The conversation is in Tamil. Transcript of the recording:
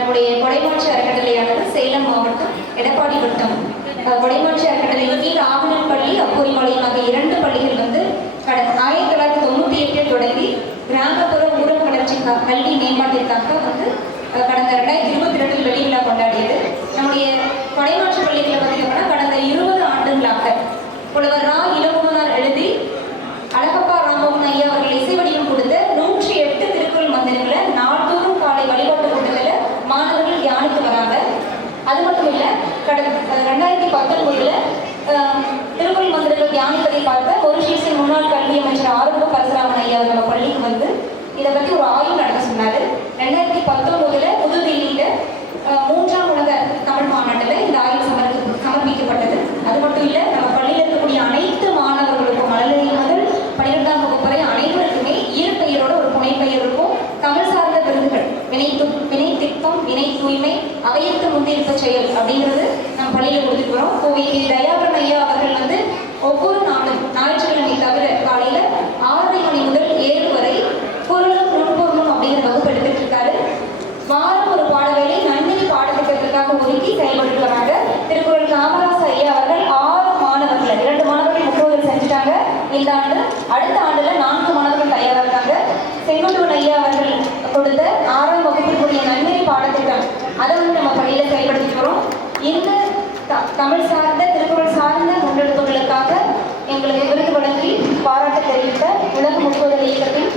நம்முடைய கொடைமாட்சி அறக்கட்டளையானது சேலம் மாவட்டம் எடப்பாடி வட்டம் கொடைமாட்சி அறக்கட்டளையின் கீழ் ஆவணப்பள்ளி அப்போரிமலையம் ஆகிய 2 பள்ளிகள் வந்து 1998 தொடங்கி கிராமப்புற ஊரக வளர்ச்சி கல்வி மேம்பாட்டிற்காக வந்து கடந்த 2022 வெள்ளி விழா கொண்டாடியது. நம்முடைய கொடைமாட்சி பள்ளிகளில் பார்த்தீங்கன்னா கடந்த 20 ஆண்டுகளாக புலவர் ரா இளமுகனார் எழுதி அழகப்பா ராமமோகன் ஐயா அவர்கள் இசை வடிவம் கொடுத்த 108 திருக்குறள் மந்திரங்களை நாள்தோறும் காலை வழிபாட்டு கூட்டத்தில் மாணவர்கள் தியானித்து வராங்க. அது மட்டும் இல்லை, கடந்த 2019 திருக்குறள் மந்திரங்கள் தியானிப்பதை பார்த்த மொரிஷியஸின் முன்னாள் கல்வி அமைச்சர் ஆறுமுக பரசுராமன் ஐயா நம்ம பள்ளிக்கு வந்து இதை பற்றி ஒரு ஆய்வு நடத்த சொன்னார். 2019 புதுதில்லியில் 3ஆம் உலக தமிழ் மாநாட்டில் இந்த ஆய்வு சமர்ப்பிக்கப்பட்டது. அது மட்டும் இல்லை, நம்ம பள்ளியில் இருக்கக்கூடிய அனைத்து மாணவர்களுக்கும் மழலை முதல் 12ஆம் வகுப்பு வரை அனைவருக்குமே இயற்பெயரோட ஒரு புனைப்பெயர் இருக்கும். தமிழ் சார்ந்த விருதுகள் வினை திட்பம், வினை தூய்மை, அவையத்து முன்னிருப்ப செயல் அப்படிங்கிறது நம்ம பள்ளியில் கொடுத்துட்டு வரோம். கோவை தயாபரன் ஐயா அவர்கள் வந்து ஒவ்வொரு நாளும் ஞாயிற்றுக்கிழமை தவிர காலையில் 6:30 மணி முதல் 7 வரை பொருளும் நுண்பொருளும் அப்படிங்கிற வகுப்பு எடுத்துட்டு இருக்காரு. வாரம் ஒரு பாடவேளை நன்னெறி பாடத்திட்டத்திற்காக ஒதுக்கி செயல்பட்டு வராங்க. திருக்குறள் காமராச ஐயா அவர்கள் 6 மாணவர்கள் 2 மாணவர்கள் முன்னோர்கள் செஞ்சுட்டாங்க இந்த ஆண்டு. அடுத்த ஆண்டுல 4 மாணவர்கள் தயாராக இருக்காங்க. செங்கோட்டுவன் ஐயா அவர்கள் கொடுத்த 6ஆம் வகுப்பிற்குரிய நன்னெறி பாடத்திட்டம் அதை வந்து நம்ம பள்ளியில செயல்படுத்திட்டு வரோம். இந்த தமிழ் சார்ந்த திருக்குறள் சார்ந்த முன்னெடுப்புகளுக்காக எங்களுக்கு விருது வழங்கி பாராட்டு தெரிவித்த உலக முற்போதல் இயக்கத்தின்